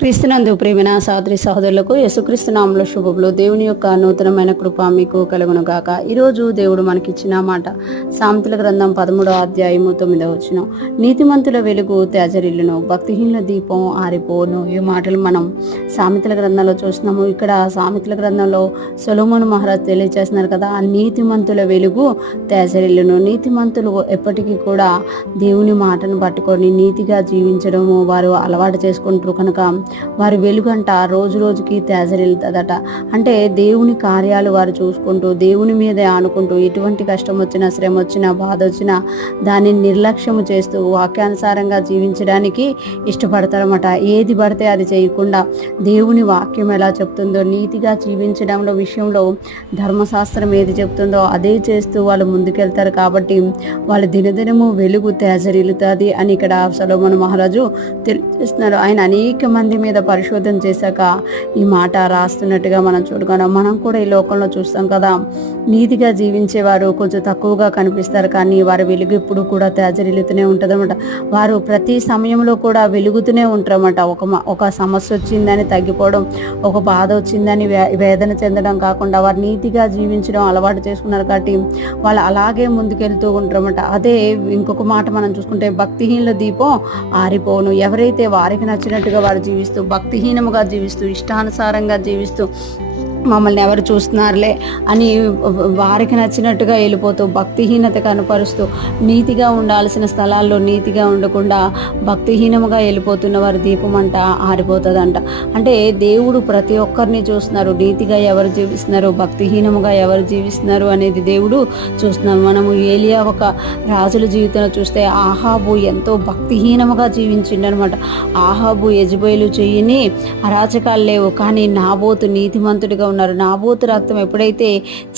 క్రీస్తునందు ప్రేమిన సహోదరి సహోదరులకు యేసుక్రీస్తు నామములో శుభములు. దేవుని యొక్క నూతనమైన కృప మీకు కలుగును గాక. ఈరోజు దేవుడు మనకిచ్చిన మాట సామెతల గ్రంథం 13వ అధ్యాయము 9వ వచనం. నీతిమంతుల వెలుగు తేజరిల్లును, భక్తిహీనుల దీపం ఆరిపోను. ఈ మాటలు మనం సామెతల గ్రంథంలో చూస్తున్నాము. ఇక్కడ సామెతల గ్రంథంలో సొలొమోను మహారాజు తెలియజేస్తున్నారు కదా, నీతిమంతుల వెలుగు తేజరిల్లును. నీతిమంతులు ఎప్పటికీ కూడా దేవుని మాటను పట్టుకొని నీతిగా జీవించడము వారు అలవాటు చేసుకుంటారు కనుక వారి వెలుగంట రోజు రోజుకి తేజరిల్లుతుందట. అంటే దేవుని కార్యాలు వారు చూసుకుంటూ దేవుని మీదే ఆనుకుంటూ ఎటువంటి కష్టం వచ్చినా శ్రమ వచ్చినా బాధ వచ్చినా దానిని నిర్లక్ష్యము చేస్తూ వాక్యానుసారంగా జీవించడానికి ఇష్టపడతారన్నమాట. ఏది పడితే అది చేయకుండా దేవుని వాక్యం ఎలా చెప్తుందో నీతిగా జీవించడంలో విషయంలో ధర్మశాస్త్రం ఏది చెప్తుందో అదే చేస్తూ వాళ్ళు ముందుకెళ్తారు. కాబట్టి వాళ్ళ దినదినము వెలుగు తేజరిల్లుతుంది అని ఇక్కడ సొలొమోను మహారాజు తెలియజేస్తున్నారు. ఆయన అనేక మంది మీద పరిశోధన చేశాక ఈ మాట రాస్తున్నట్టుగా మనం చూడగలం. మనం కూడా ఈ లోకంలో చూస్తాం కదా, నీతిగా జీవించేవారు కొంచెం తక్కువగా కనిపిస్తారు, కానీ వారి వెలుగు ఎప్పుడు కూడా తేజరిల్లుతూనే ఉంటుంది అన్నమాట. వారు ప్రతి సమయంలో కూడా వెలుగుతూనే ఉంటారన్నమాట. ఒక సమస్య వచ్చిందని తగ్గిపోవడం, ఒక బాధ వచ్చిందని వేదన చెందడం కాకుండా వారు నీతిగా జీవించడం అలవాటు చేసుకున్నారు. కాబట్టి వాళ్ళు అలాగే ముందుకెళ్తూ ఉంటారన్నమాట. అదే ఇంకొక మాట మనం చూసుకుంటే భక్తిహీనుల దీపం ఆరిపోను. ఎవరైతే వారికి నచ్చినట్టుగా వారు జీవిస్తూ భక్తిహీనముగా జీవిస్తూ ఇష్టానుసారంగా జీవిస్తూ మమ్మల్ని ఎవరు చూస్తున్నారులే అని వారికి నచ్చినట్టుగా వెళ్ళిపోతూ భక్తిహీనత కనపరుస్తూ నీతిగా ఉండాల్సిన స్థలాల్లో నీతిగా ఉండకుండా భక్తిహీనముగా వెళ్ళిపోతున్న వారి దీపం అంట ఆరిపోతుందంట. అంటే దేవుడు ప్రతి ఒక్కరిని చూస్తున్నారు. నీతిగా ఎవరు జీవిస్తున్నారు, భక్తిహీనముగా ఎవరు జీవిస్తున్నారు అనేది దేవుడు చూస్తున్నారు. మనము ఏలియా ఒక రాజుల జీవితంలో చూస్తే ఆహాబు ఎంతో భక్తిహీనముగా జీవించిండనమాట. ఆహాబు యెజెబెలు చెయ్యని అరాచకాలు లేవు, కానీ నాబోతు నీతిమంతుడిగా ఉన్నారు. నాబోతు రక్తం ఎప్పుడైతే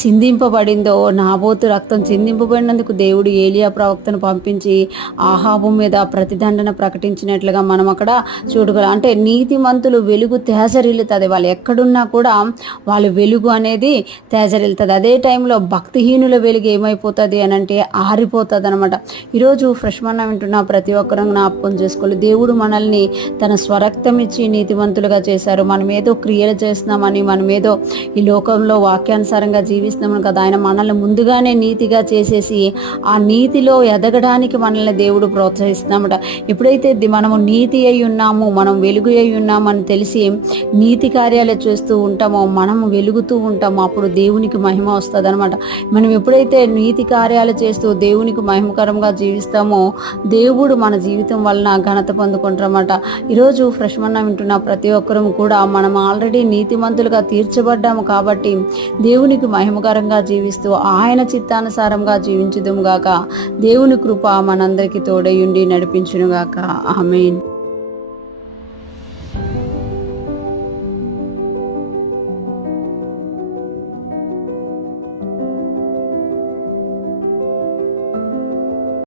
చిందింపబడిందో, నాబోతు రక్తం చిందింపబడినందుకు దేవుడు ఏలియా ప్రవక్తను పంపించి ఆహాబు మీద ప్రతిదండన ప్రకటించినట్లుగా మనం అక్కడ చూడగలం. అంటే నీతిమంతులు వెలుగు తేజరిల్లుతుంది. వాళ్ళు ఎక్కడున్నా కూడా వాళ్ళ వెలుగు అనేది తేజరిల్లుతుంది. అదే టైంలో భక్తిహీనుల వెలుగు ఏమైపోతుంది అని అంటే ఆరిపోతుంది అనమాట. ఈరోజు ఫ్రెష్ మన్నా వింటున్న ప్రతి ఒక్కరూ జ్ఞాపకం చేసుకోవాలి, దేవుడు మనల్ని తన స్వరక్తం ఇచ్చి నీతిమంతులుగా చేశారు. మనం ఏదో క్రియలు చేస్తున్నామని, మనం ఏదో ఈ లోకంలో వాక్యానుసారంగా జీవిస్తున్నాం కదా, ఆయన మనల్ని ముందుగానే నీతిగా చేసేసి ఆ నీతిలో ఎదగడానికి మనల్ని దేవుడు ప్రోత్సహిస్తున్నామట. ఎప్పుడైతే మనము నీతి అయి ఉన్నాము, మనం వెలుగు అయి ఉన్నామని తెలిసి నీతి కార్యాలు చేస్తూ ఉంటామో మనము వెలుగుతూ ఉంటామో అప్పుడు దేవునికి మహిమ వస్తుంది అనమాట. మనం ఎప్పుడైతే నీతి కార్యాలు చేస్తూ దేవునికి మహిమకరంగా జీవిస్తామో దేవుడు మన జీవితం వలన ఘనత పొందుకుంటారన్నమాట. ఈరోజు ఫ్రెష్ మన్నా వింటున్న ప్రతి ఒక్కరూ కూడా మనం ఆల్రెడీ నీతిమంతులుగా తీర్చబడ్డాము కాబట్టి దేవునికి మహిమకరంగా జీవిస్తూ ఆయన చిత్తానుసారంగా జీవించుదుము గాక. దేవుని కృప మనందరికీ తోడయుండి నడిపించును గాక. ఆమేన్.